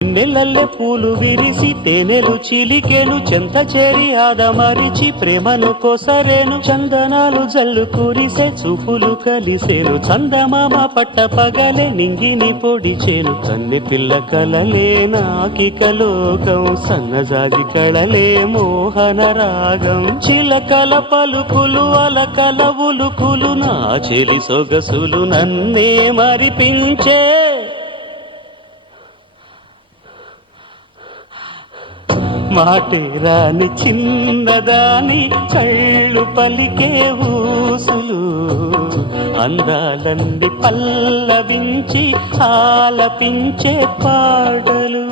నెలల్లె పూలు విరిసి తేనెలు చిలికెను చెంత చేరి ఆదమరిచి ప్రేమను కొసరేను చందనాలు జల్లు కురిసే చూపులు కలిసేను చందమామ పట్ట పగలే నింగిని పొడిచేను కన్నె పిల్ల కలలే నాకిక లోకం సన్నజాజి కళలే మోహన రాగం చిలకల పలుకులు అలకల ఉలుకులు నా చెలి సొగసులు నన్నే మరిపించే మాటే రాని చిన్నదాని కళ్ళు పలికే ఊసులు అందాలన్నీ పల్లవించి ఆలపించే పాటలు